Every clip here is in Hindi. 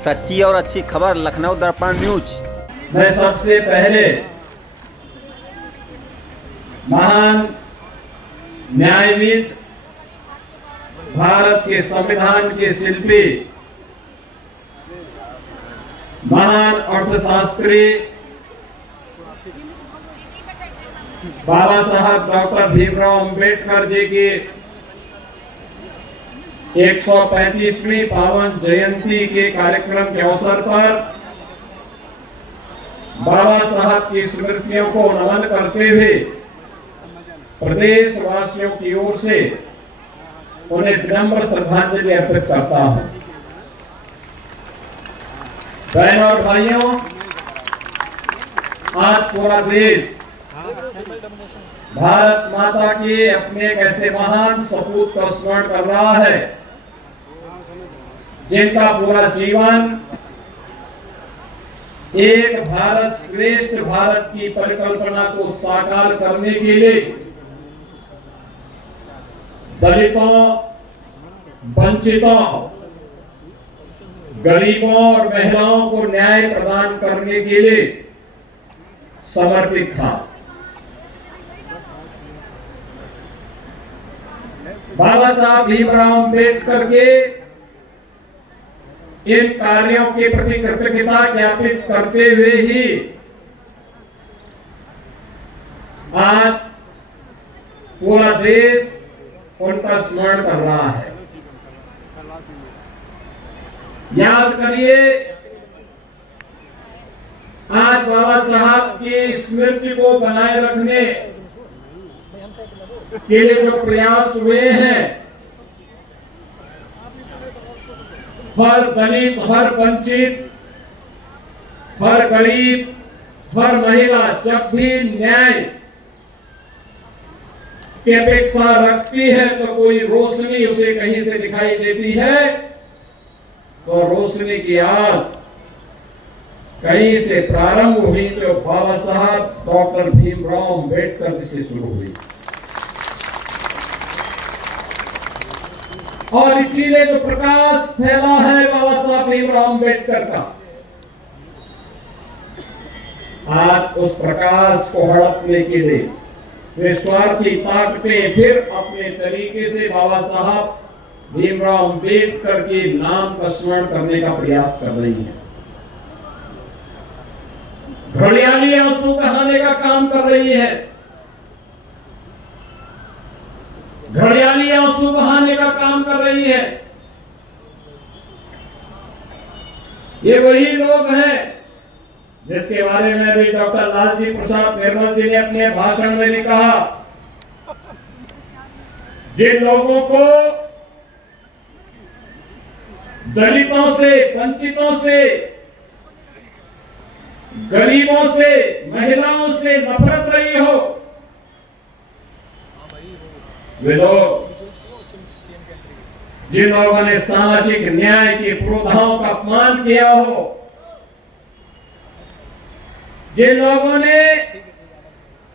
सच्ची और अच्छी खबर लखनऊ दर्पण न्यूज। मैं सबसे पहले महान न्यायविद, भारत के संविधान के शिल्पी, महान अर्थशास्त्री बाबा साहब डॉक्टर भीमराव अंबेडकर जी की 135वीं पावन जयंती के कार्यक्रम के अवसर पर बाबा साहब की स्मृतियों को नमन करते हुए प्रदेश वासियों की ओर से उन्हें विनम्र श्रद्धांजलि अर्पित करता हूं। बहनों और भाइयों, आज पूरा देश भारत माता के अपने एक ऐसे महान सपूत का स्मरण कर रहा है जिनका पूरा जीवन एक भारत श्रेष्ठ भारत की परिकल्पना को साकार करने के लिए दलितों, वंचितों, गरीबों और महिलाओं को न्याय प्रदान करने के लिए समर्पित था। बाबा साहब भीमराव अंबेडकर के इन कार्यों के प्रति कृतज्ञता ज्ञापित करते हुए ही आज पूरा देश उनका स्मरण कर रहा है। याद करिए, आज बाबा साहब की स्मृति को बनाए रखने के लिए जो प्रयास हुए हैं, हर दलित, हर वंचित, हर गरीब, हर महिला जब भी न्याय की अपेक्षा रखती है तो कोई रोशनी उसे कहीं से दिखाई देती है, तो रोशनी की आस कहीं से प्रारंभ हुई तो बाबा साहब डॉक्टर भीमराव अंबेडकर जी से शुरू हुई। और इसीलिए जो प्रकाश फैला है बाबा साहब भीमराव अंबेडकर का, आज उस प्रकाश को हड़पने के लिए निस्वार्थी ताकतें फिर अपने तरीके से बाबा साहब भीमराव अंबेडकर के नाम का स्मरण करने का प्रयास कर रही है। घड़ियाली आंसू बहाने का काम कर रही है। घड़ियाली आंसू बहाने का काम कर रही है। ये वही लोग हैं जिसके बारे में भी डॉक्टर लालजी प्रसाद निर्मल जी ने अपने भाषण में भी कहा, जिन लोगों को दलितों से, वंचितों से, गरीबों से, महिलाओं से नफरत रही हो, वे लोग, जिन लोगों ने सामाजिक न्याय की पुरोधाओं का अपमान किया हो, जिन लोगों ने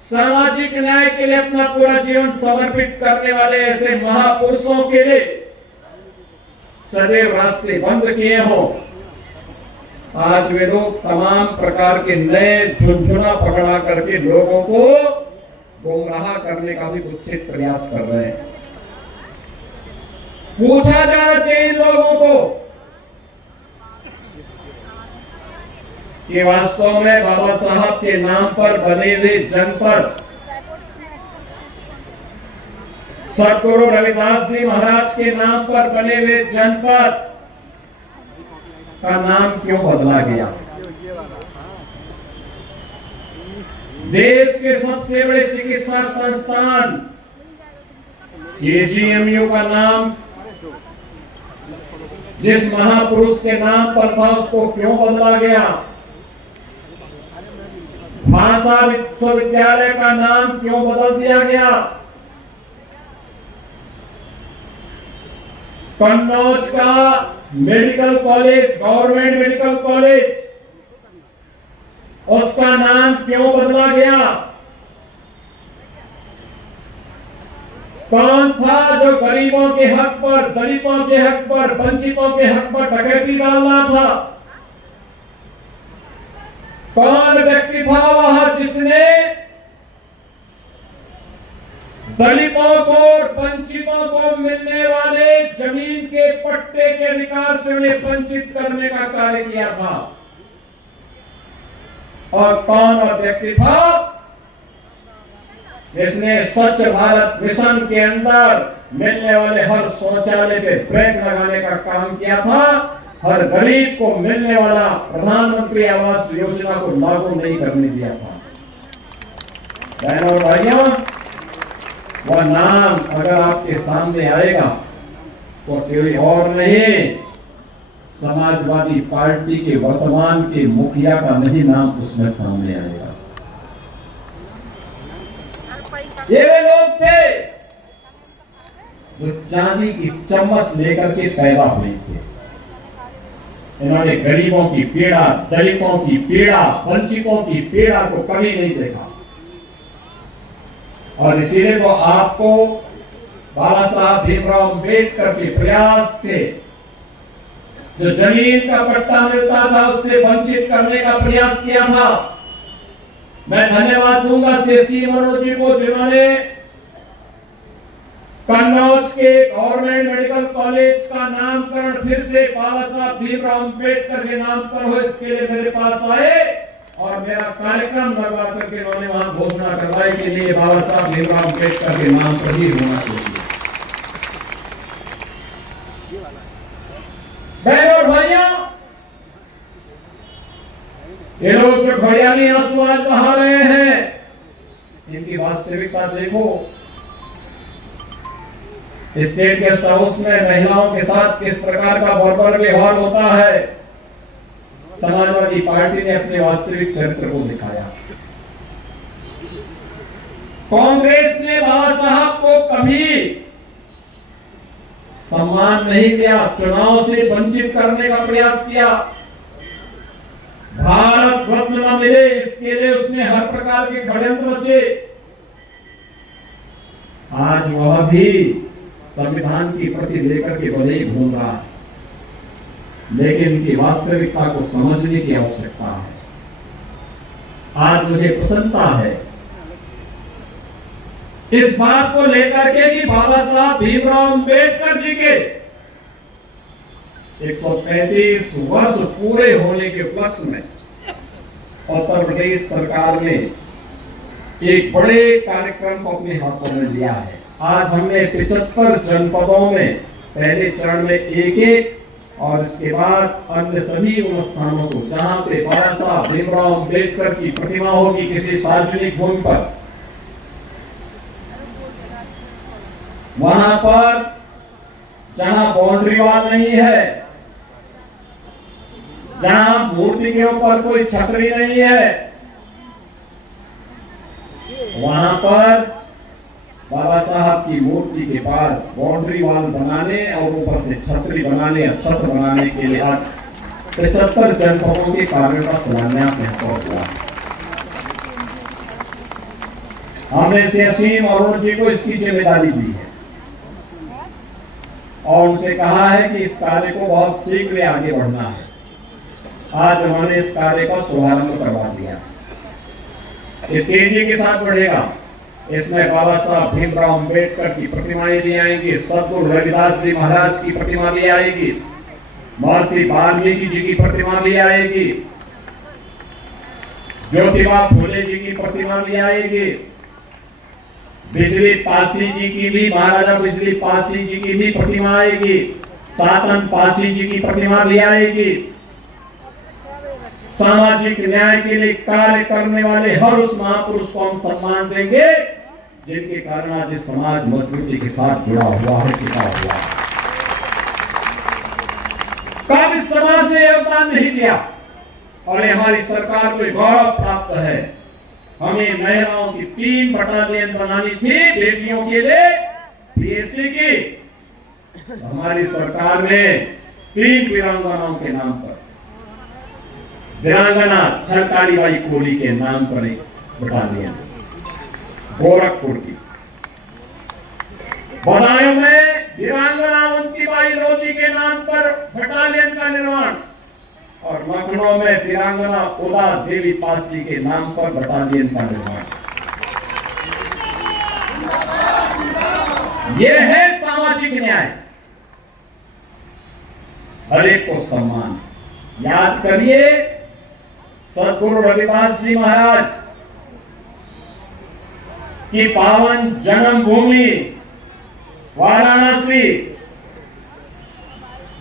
सामाजिक न्याय के लिए अपना पूरा जीवन समर्पित करने वाले ऐसे महापुरुषों के लिए सदैव रास्ते बंद किए हो, आज वे लोग तमाम प्रकार के नए झुनझुना पकड़ा करके लोगों को गुमराह करने का भी कुत्सित प्रयास कर रहे हैं। पूछा जाना चाहिए इन लोगों को कि वास्तव में बाबा साहब के नाम पर बने हुए जनपद सतगुरु रविदास जी महाराज के नाम पर बने हुए जनपद का नाम क्यों बदला गया? देश के सबसे बड़े चिकित्सा संस्थान एजीएमयू का नाम जिस महापुरुष के नाम पर था उसको क्यों बदला गया? भाषा विश्वविद्यालय का नाम क्यों बदल दिया गया? कन्नौज का medical college, government medical college, उसका नाम क्यों बदला गया? कौन था जो गरीबों के हक पर, दलितों के हक पर, वंचितों के हक पर डकैती डालना था? कौन व्यक्ति था वह जिसने दलितों को और वंचितों को मिलने वाले जमीन के पट्टे के अधिकार से उन्हें वंचित करने का कार्य किया था? और कौन वह व्यक्ति था जिसने स्वच्छ भारत मिशन के अंदर मिलने वाले हर शौचालय पे ब्रेक लगाने का काम किया था, हर गरीब को मिलने वाला प्रधानमंत्री आवास योजना को लागू नहीं करने दिया था? बहनों और भाइयों, वह नाम अगर आपके सामने आएगा तो कोई और नहीं, समाजवादी पार्टी के वर्तमान के मुखिया का नहीं नाम उसमें सामने आएगा। ये वे लोग थे जो चांदी की चम्मच लेकर के पैदा हुए थे। इन्होंने गरीबों की पीड़ा, दलितों की पीड़ा, वंचितों की पीड़ा को कभी नहीं देखा। और इसीलिए वो आपको बाबा साहब भीमराव अम्बेडकर के प्रयास के जो जमीन का पट्टा मिलता था उससे वंचित करने का प्रयास किया था। मैं धन्यवाद दूंगा सी मनोज जी को, जिन्होंने कन्नौज के गवर्नमेंट मेडिकल कॉलेज का नामकरण फिर से बाबा साहब भीमराव अम्बेडकर के नाम पर हो, इसके लिए मेरे पास आए और मेरा कार्यक्रम लगवा करके उन्होंने वहां घोषणा करवाई के लिए बाबा साहब भीमराव अम्बेडकर के नाम पर ही होना चाहिए। बहनों और भाइयों, ये लोग जो घड़ियाली आंसू आज बहा रहे हैं, इनकी वास्तविकता देखो। स्टेट गेस्ट हाउस में महिलाओं के साथ किस प्रकार का बर्बर व्यवहार होता है, समाजवादी पार्टी ने अपने वास्तविक चरित्र को दिखाया। कांग्रेस ने बाबा साहब को कभी सम्मान नहीं दिया, चुनाव से वंचित करने का प्रयास किया। भारत रत्न न मिले इसके लिए उसने हर प्रकार के षड्यंत्र रचे। आज वह भी संविधान की प्रति लेकर के भले ही घूम रहा है, लेकिन इनकी वास्तविकता को समझने की आवश्यकता है। आज मुझे प्रसन्नता है इस बात को लेकर के कि बाबा साहब भीमराव अम्बेडकर जी के 135 वर्ष पूरे होने के उपलक्ष्य में उत्तर प्रदेश सरकार ने एक बड़े कार्यक्रम को अपने हाथों में लिया है। आज हमने 75 जनपदों में पहले चरण में एक और इसके बाद अन्य सभी उन स्थानों को जहां पे बाबा साहब भीमराव अम्बेडकर की प्रतिमा होगी किसी सार्वजनिक भूमि पर, वहां पर जहां बाउंड्री वॉल नहीं है, जहां मूर्ति के ऊपर कोई छतरी नहीं है, वहां पर बाबा साहब की मूर्ति के पास बाउंड्री वॉल बनाने और ऊपर से छतरी बनाने या छत्र बनाने के लिए आज 75 जनपदों के कार्यों का शिलान्यास यहाँ हुआ। हमने सीएम अरुण जी को इसकी जिम्मेदारी दी है और उनसे कहा है कि इस कार्य को बहुत शीघ्र आगे बढ़ना है। आज उन्होंने इस कार्य का शुभारंभ करवा दिया। ये तेजी के साथ बढ़ेगा। इसमें बाबा साहब भीमराव अम्बेडकर की प्रतिमाएं भी आएंगी, सदगुरु रविदास जी महाराज की प्रतिमा भी आएगी, महर्षि वाल्मीकि जी की प्रतिमा भी आएगी, ज्योतिबा फूले जी की प्रतिमा भी आएगी, बिजली पासी जी की भी, महाराजा बिजली पासी जी की भी प्रतिमा आएगी, सातन पासी जी की प्रतिमा भी आएगी। सामाजिक न्याय के लिए कार्य करने वाले हर उस महापुरुष को हम सम्मान देंगे जिनके कारण आज समाज मजबूती के साथ जुड़ा हुआ है, टिका हुआ है। कभी समाज ने योगदान नहीं दिया और हमारी सरकार को गौरव प्राप्त है। हमें महिलाओं की 3 बटालियन बनानी थी बेटियों के लिए पीएससी की, हमारी सरकार ने 3 वीरांगनाओं के नाम पर, वीरांगना छलकाली बाई कोहली के नाम पर एक बटालियन गोरखपुर की, बदायूं में वीरांगना अवंतीबाई लोधी के नाम पर बटालियन का निर्माण और लखनऊ में वीरांगना उदा देवी पासी के नाम पर बटालियन का निर्माण। यह है सामाजिक न्याय, हर एक को सम्मान। याद करिए सद्गुरु रविदास जी महाराज की पावन जन्मभूमि वाराणसी,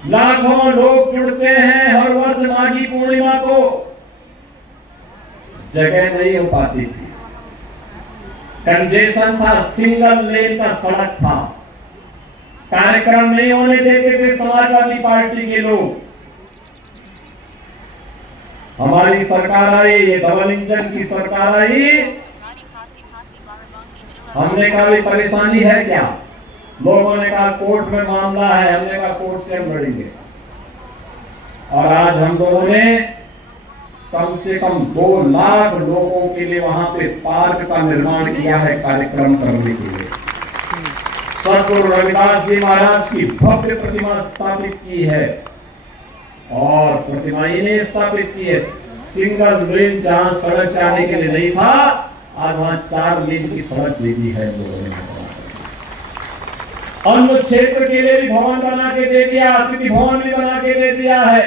लाखों लोग जुड़ते हैं हर वर्ष माघी पूर्णिमा को। जगह नहीं हो पाती थी, कंजेशन था, सिंगल लेन का सड़क था, कार्यक्रम नहीं होने देते थे समाजवादी पार्टी के लोग। हमारी सरकार आई, ये डबल इंजन की सरकार आई, हमने कहा भी परेशानी है क्या? लोगों ने कहा कोर्ट में मामला है, हमने कहा कोर्ट से हम लड़ेंगे। और आज हम लोगों ने कम से कम 2 लाख लोगों के लिए वहां पे पार्क का निर्माण किया है कार्यक्रम करने के लिए। सद्गुरु रविदास जी महाराज की भव्य प्रतिमा स्थापित की है और प्रतिमा इन्हें स्थापित की है। सिंगल लेन जहां सड़क जाने के लिए नहीं था, आज वहां 4 लेन की सड़क दे दी है लोगों ने। अन्य क्षेत्र के लिए भी भवन बना के दे दिया, अतिथि भवन भी बना के दे दिया है।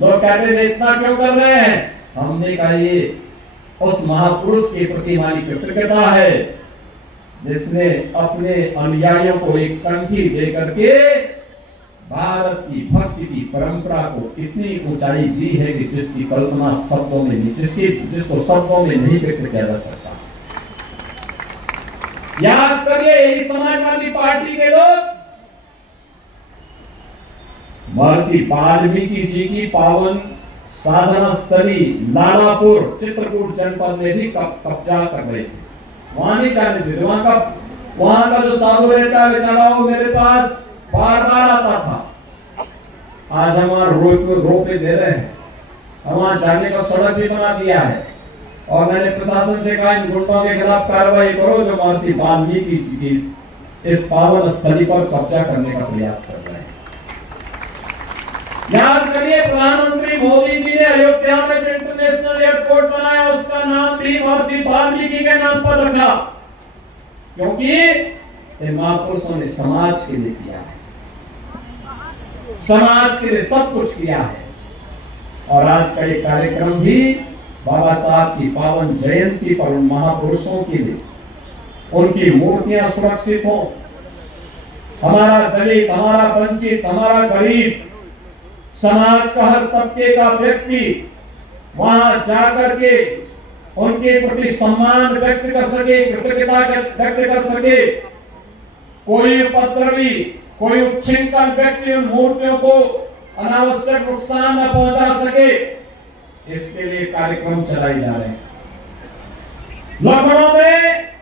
लोग कहते थे इतना क्यों कर रहे हैं? हमने कहा ये उस महापुरुष के प्रति हमारी कृतज्ञता है जिसने अपने अनुयायियों को एक कंठी दे करके भारत की भक्ति की परंपरा को इतनी ऊंचाई दी है कि जिसकी कल्पना शब्दों में नहीं, जिसको शब्दों में नहीं व्यक्त किया जा सकता। याद करिए यही समाजवादी पार्टी के लोग महर्षि वाल्मीकि जी की पावन साधना स्थली लालापुर चित्रकूट जनपद में भी कब्जा कर रहे थे। वहां नहीं जाने देते। वहां का जो साधु रहता है बेचारा, वो मेरे पास बार बार आता था। आज हमारा रोके दे रहे हैं, वहां जाने का सड़क भी बना दिया है और मैंने प्रशासन से कहा इन गुंडों के खिलाफ कार्रवाई करो जो महर्षि वाल्मीकि जी की इस पावन स्थली पर कब्जा करने का प्रयास कर रहे हैं। याद करिए प्रधानमंत्री मोदी जी ने अयोध्या में जो इंटरनेशनल एयरपोर्ट बनाया उसका नाम भी महर्षि वाल्मीकि के नाम पर रखा, क्योंकि महापुरुषों ने समाज के लिए किया है, समाज के लिए सब कुछ किया है। और आज का ये कार्यक्रम भी बाबा साहब की पावन जयंती पर उन महापुरुषों के लिए उनकी मूर्तियां सुरक्षित हो, हमारा दलित, हमारा वंचित, हमारा गरीब, समाज का हर तबके का व्यक्ति वहां जाकर के उनके प्रति सम्मान व्यक्त कर सके, कृतज्ञता व्यक्त कर सके। कोई उपद्रवी, कोई उच्छृंखल व्यक्ति उन मूर्तियों को अनावश्यक नुकसान न पहुंचा सके, इसके लिए कार्यक्रम चलाए जा रहे हैं। लखनऊ में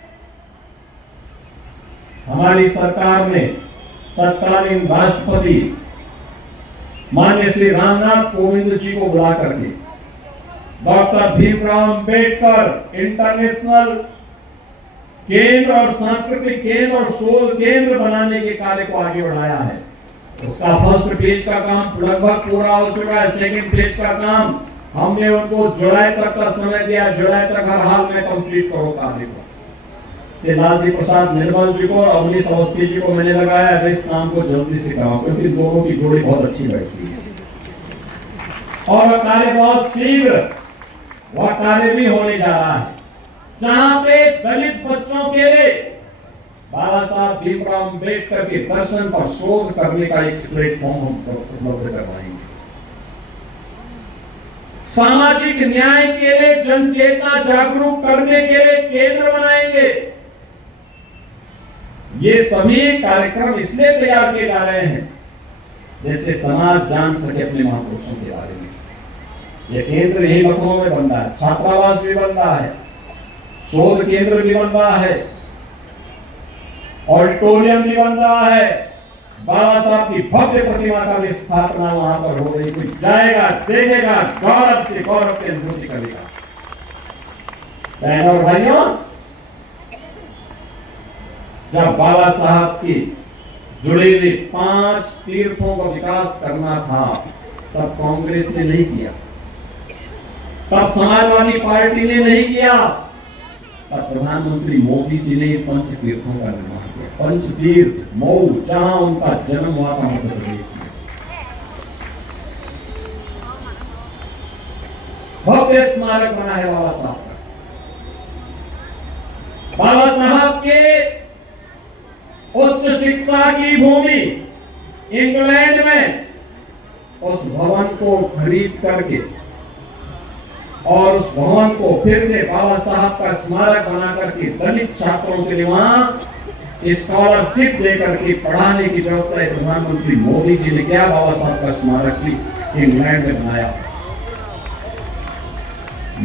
हमारी सरकार ने तत्कालीन राष्ट्रपति माननीय श्री रामनाथ कोविंद जी को बुला करके डॉक्टर भीमराव अंबेडकर इंटरनेशनल केंद्र और सांस्कृतिक केंद्र और शोध केंद्र बनाने के कार्य को आगे बढ़ाया है। उसका फर्स्ट फेज का काम लगभग पूरा हो चुका है। सेकंड फेज का काम हमने उनको जुलाई तक का समय दिया, जुलाई तक हर हाल में कंप्लीट करो कार्य को। से लालजी प्रसाद निर्मल जी को और अवनीश अवस्थी जी को मैंने लगाया है इस काम को जल्दी से कराओ, क्योंकि दोनों की जोड़ी बहुत अच्छी बैठती है और कार्य बहुत शीघ्र वह कार्य भी होने जा रहा है, जहां पे दलित बच्चों के लिए बाबा साहब भीमराव अंबेडकर के दर्शन पर शोध करने का एक प्लेटफॉर्म हम उपलब्ध करवाएंगे। सामाजिक न्याय के लिए जनचेतना जागरूक करने के लिए केंद्र बनाएंगे। ये सभी कार्यक्रम इसलिए तैयार किए जा रहे हैं जैसे समाज जान सके अपने महापुरुषों के बारे में। यह केंद्र यही लखनऊ में बन रहा है, छात्रावास भी बन रहा है, शोध केंद्र भी बन रहा है, ऑडिटोरियम भी बन रहा है, बाबा साहब की भव्य प्रतिमा का भी स्थापना वहां पर हो रही। कोई जाएगा, देखेगा, गौरव से गौरव की अनुभूति करेगा। बहनों और भाइयों, जब बाबा साहब की जुड़ी हुई 5 तीर्थों का विकास करना था, तब कांग्रेस ने नहीं किया, तब समाजवादी पार्टी ने नहीं किया, तब प्रधानमंत्री मोदी जी ने पंच तीर्थों का निर्माण किया। पंच तीर्थ मऊ, जहां उनका जन्म हुआ था, मध्य प्रदेश में, भव्य स्मारक बना है बाबा साहब का। बाबा साहब के उच्च शिक्षा की भूमि इंग्लैंड में, उस भवन को खरीद करके और उस भवन को फिर से बाबा साहब का स्मारक बना करके दलित छात्रों के लिए वहां स्कॉलरशिप देकर के पढ़ाने की व्यवस्था प्रधानमंत्री मोदी जी ने किया। बाबा साहब का स्मारक भी इंग्लैंड में बनाया।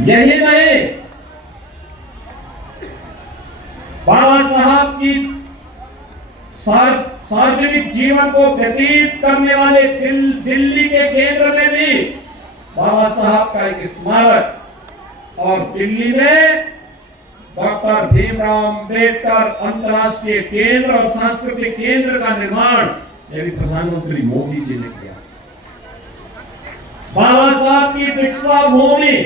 यही नहीं, बाबा साहब की सार्वजनिक जीवन को व्यतीत करने वाले दिल्ली के केंद्र में भी बाबा साहब का एक स्मारक, और दिल्ली में डॉक्टर भीमराव अंबेडकर अंतर्राष्ट्रीय केंद्र और सांस्कृतिक केंद्र का निर्माण यह भी प्रधानमंत्री मोदी जी ने किया। बाबा साहब की दीक्षा भूमि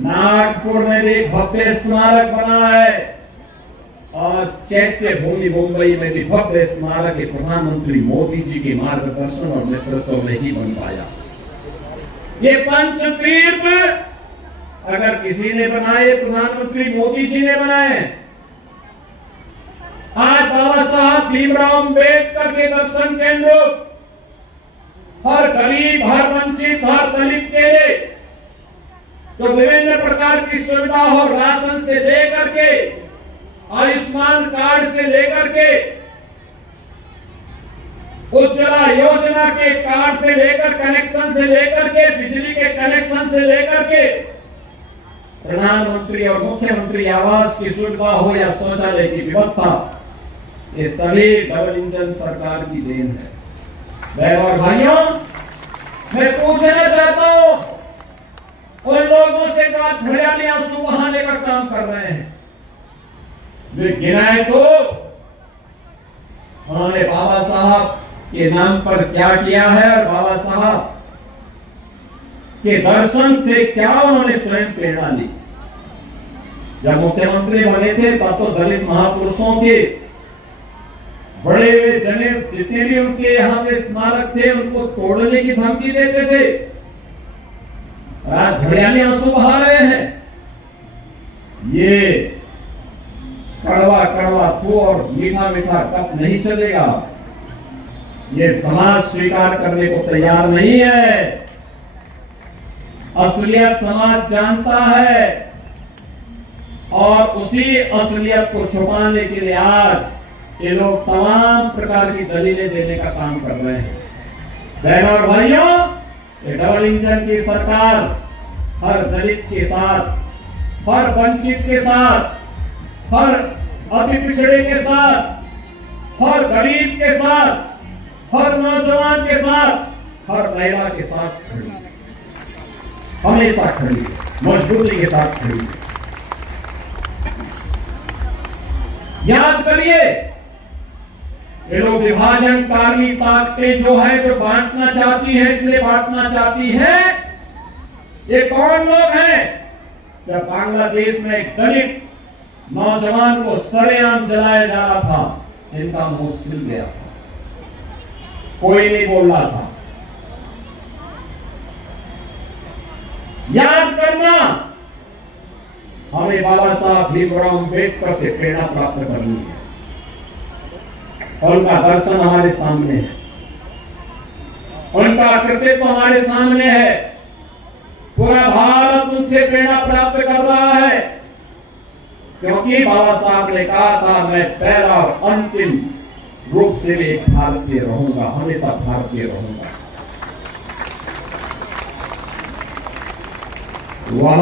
नागपुर में भी भव्य स्मारक बना है, और चैत्य भूमि मुंबई में भी भव्य स्मारक प्रधानमंत्री मोदी जी के मार्गदर्शन और नेतृत्व में ही बन पाया। ये पंच तीर्थ अगर किसी ने बनाए, प्रधानमंत्री मोदी जी ने बनाए। आज बाबा साहब भीमराव अंबेडकर के दर्शन केंद्र हर गरीब, हर वंचित, हर दलित के लिए तो विभिन्न प्रकार की सुविधा हो, राशन से लेकर के आयुष्मान कार्ड से लेकर के उज्ज्वला योजना के कार्ड से लेकर कनेक्शन से लेकर के बिजली के कनेक्शन से लेकर के प्रधानमंत्री और मुख्यमंत्री आवास की सुविधा हो या शौचालय की व्यवस्था, ये सभी डबल इंजन सरकार की देन है। बहनों और भाइयों, मैं पूछना चाहता हूं उन लोगों से जो आज घड़ियाली आंसू बहाने का काम कर रहे हैं, वे गिनाए तो उन्होंने बाबा साहब के नाम पर क्या किया है, और बाबा साहब के दर्शन से क्या उन्होंने स्वयं प्रेरणा ली। जब मुख्यमंत्री बने थे तब तो दलित महापुरुषों के बड़े हुए जने जितने भी उनके यहाँ पे स्मारक थे उनको तोड़ने की धमकी देते थे। आज घड़ियाली आंसू बहा रहे हैं। ये कड़वा कड़वा थू और मीठा मीठा कप नहीं चलेगा। ये समाज स्वीकार करने को तैयार नहीं है। असलियत समाज जानता है, और उसी असलियत को छुपाने के लिए आज ये लोग तमाम प्रकार की दलीलें देने का काम कर रहे हैं। बहनों और भाइयों, ये डबल इंजन की सरकार हर दलित के साथ, हर वंचित के साथ, हर अति पिछड़े के साथ, हर गरीब के साथ, हर नौजवान के साथ, हर महिला के साथ खड़ी है, हमेशा खड़ी है, मजबूती के साथ खड़ी है। याद करिए, ये लोग विभाजनकारी ताकतें जो है, जो बांटना चाहती है, इसलिए बांटना चाहती है। ये कौन लोग हैं? जब बांग्लादेश में एक दलित नौजवान को सरेआम जलाया जा रहा था, इनका मुंह सिल गया था, कोई नहीं बोल रहा था। याद करना, हमें बाबा साहब भीमराव अंबेडकर से प्रेरणा प्राप्त करनी है, उनका दर्शन हमारे सामने है, उनका कृतित्व हमारे सामने है। पूरा भारत उनसे प्रेरणा प्राप्त कर रहा है, क्योंकि बाबा साहब ने कहा था, मैं पहला और अंतिम रूप से भी एक भारतीय रहूंगा, हमेशा भारतीय रहूंगा। वह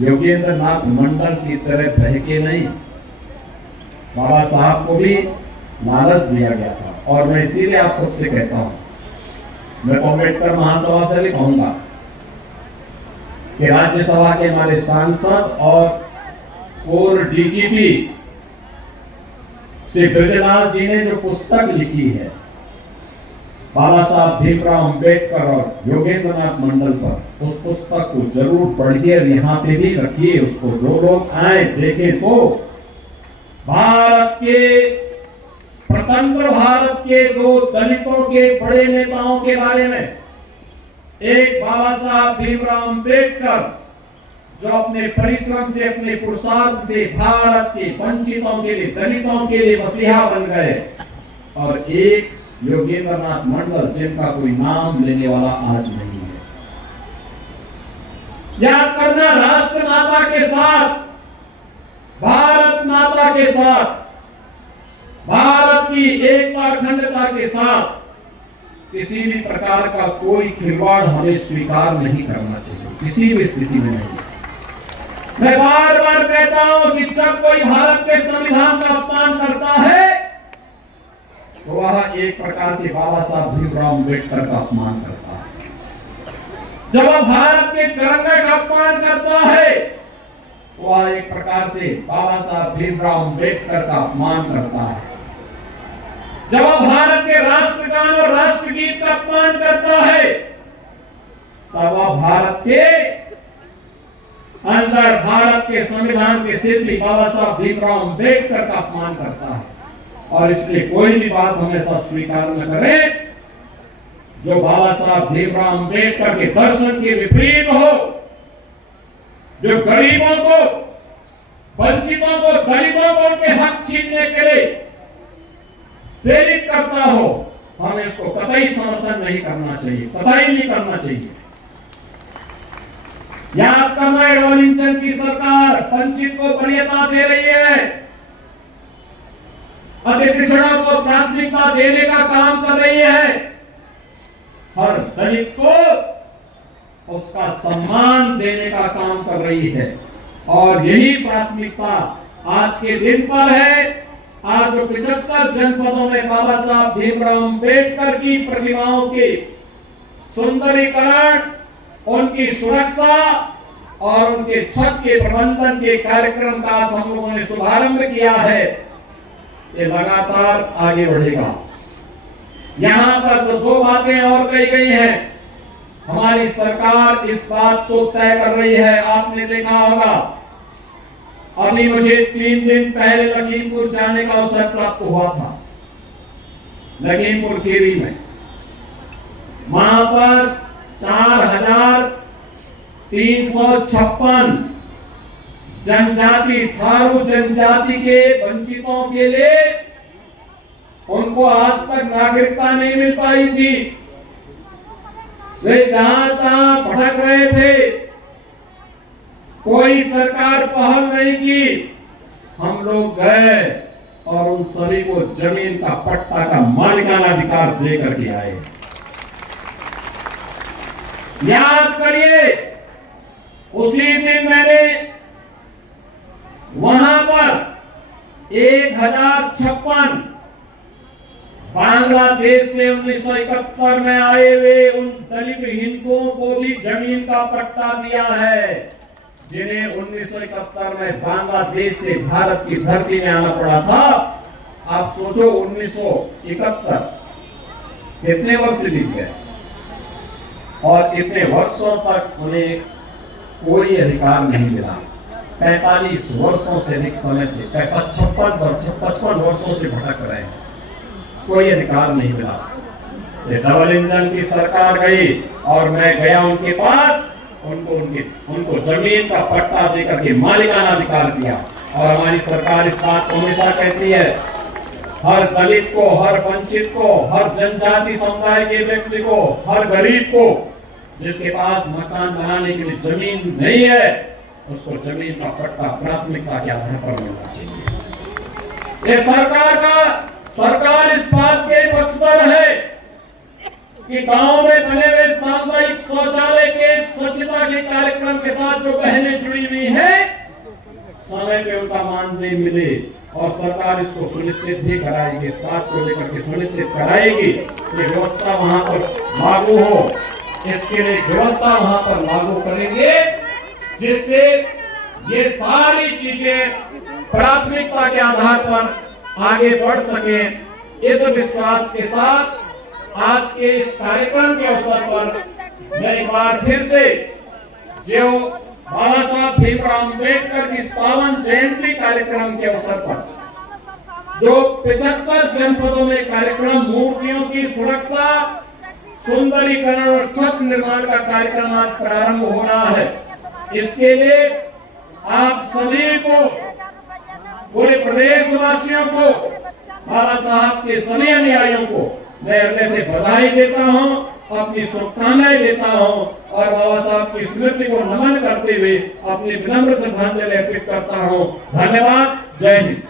योगेंद्र नाथ मंडल की तरह बहके नहीं, बाबा साहब को भी लालच दिया गया था। और मैं इसीलिए आप सबसे कहता हूं, मैं अम्बेडकर महासभा से भी कहूंगा कि राज्यसभा के हमारे सांसद और पूर्व डीजीपी श्री ब्रजलाल जी ने जो पुस्तक लिखी है बाबा साहब भीमराव अंबेडकर और योगेंद्रनाथ मंडल पर, उस पुस्तक को जरूर पढ़िए, यहाँ पे भी रखिए उसको। जो लोग आए देखे तो भारत के, स्वतंत्र भारत के दो दलितों के बड़े नेताओं के बारे में, एक बाबा साहब भीमराव अंबेडकर जो अपने परिश्रम से, अपने पुरुषार्थ से भारत के वंचितों के लिए, दलितों के लिए मसीहा बन गए, और एक योगेंद्रनाथ मंडल जिनका कोई नाम लेने वाला आज नहीं है। याद करना, राष्ट्र माता के साथ, भारत माता के साथ, भारत की एकता अखंडता के साथ किसी भी प्रकार का कोई खिलवाड़ हमें स्वीकार नहीं करना चाहिए, किसी भी स्थिति में नहीं। मैं बार बार कहता हूं कि जब कोई भारत के संविधान का अपमान करता है तो वह एक प्रकार से बाबा साहब भीमराव अंबेडकर का अपमान करता है। जब वह भारत के तिरंगे का अपमान करता है तो वह एक प्रकार से बाबा साहब भीमराव अंबेडकर का अपमान करता है। जब वह भारत के राष्ट्रगान और राष्ट्रगीत का अपमान करता है तब वह भारत के अंदर, भारत के संविधान के शिल्पी बाबा साहब भीमराव अंबेडकर का अपमान करता है। और इसलिए कोई भी बात हमेशा स्वीकार न करें जो बाबा साहब भीमराव अंबेडकर के दर्शन के विपरीत हो, जो गरीबों को, वंचितों को, दलितों को उनके हक छीनने के लिए प्रेरित करता हो, हमें इसको कतई समर्थन नहीं करना चाहिए, कतई नहीं करना चाहिए। याद करना, एडवाइजर की सरकार वंचित को वरीयता दे रही है, अति पिछड़ों को प्राथमिकता देने का काम कर रही है, हर दलित को उसका सम्मान देने का काम कर रही है। और यही प्राथमिकता आज के दिन पर है। आज जो 75 जनपदों में बाबा साहब भीमराव अंबेडकर की प्रतिमाओं के सुंदरीकरण, उनकी सुरक्षा और उनके छत के प्रबंधन के कार्यक्रम का आज हम लोगों ने शुभारंभ किया है, ये लगातार आगे बढ़ेगा। यहां पर जो दो बातें और कही गई हैं, हमारी सरकार इस बात को तय कर रही है। आपने देखा होगा, अभी मुझे 3 दिन पहले लखीमपुर जाने का अवसर प्राप्त हुआ था। लखीमपुर खीरी में वहां पर 4356 जनजाति, थारू जनजाति के वंचितों के लिए उनको आज तक नागरिकता नहीं मिल पाई थी। वे जहां तहां भटक रहे थे, कोई सरकार पहल नहीं की। हम लोग गए और उन सभी को जमीन का पट्टा का मालिकाना अधिकार देकर के आए। याद करिए, उसी दिन मैंने वहां पर 1056 बांग्लादेश से 1971 में आए हुए उन दलित हिंदुओं को भी जमीन का पट्टा दिया है, जिन्हें 1971 में बांग्लादेश से भारत की धरती में आना पड़ा था। आप सोचो, 1971 कितने वर्ष बीत गए और इतने वर्षों तक उन्हें कोई अधिकार नहीं मिला। 45 वर्षों से अधिक समय से, 55 वर्षों से भटक रहे हैं, कोई अधिकार नहीं मिला। ये डबल इंजन की सरकार गई और मैं गया उनके पास, उनको जमीन का पट्टा देकर के मालिकाना अधिकार दिया। और हमारी सरकार इस बात को हमेशा कहती है, हर दलित को, हर वंचित को, हर जनजाति समुदाय के व्यक्ति को, हर गरीब को जिसके पास मकान बनाने के लिए जमीन नहीं है, उसको जमीन का पट्टा प्राथमिकता के आधार पर मिलना चाहिए। ये सरकार इस बात के पक्षधर है कि गांव में बने हुए सामुदायिक शौचालय के स्वच्छता के कार्यक्रम के साथ जो बहनें जुड़ी हुई हैं, समय पे उनका मानदेय मिले। और सरकार इसको सुनिश्चित भी कराएगी, इस बात को लेकर के सुनिश्चित कराएगी कि व्यवस्था वहां पर लागू हो। इसके लिए व्यवस्था वहां पर लागू करेंगे जिससे ये सारी चीजें प्राथमिकता के आधार पर आगे बढ़ सके, इस विश्वास के साथ आज के इस कार्यक्रम के अवसर पर मैं एक बार फिर से जो बाबा साहब भीमराव अम्बेडकर की इस पावन जयंती कार्यक्रम के अवसर पर जो 75 जनपदों में कार्यक्रम, मूर्तियों की सुरक्षा, सुंदरीकरण और छत निर्माण का कार्यक्रम आज प्रारंभ हो रहा है। इसके लिए आप सभी को, पूरे प्रदेशवासियों को, बाबा साहब के सभी अनुयायियों को मैं हृदय से बधाई देता हूं, अपनी शुभकामनाएं देता हूं और बाबा साहब की स्मृति को नमन करते हुए अपनी विनम्र श्रद्धांजलि अर्पित करता हूं। धन्यवाद। जय हिंद।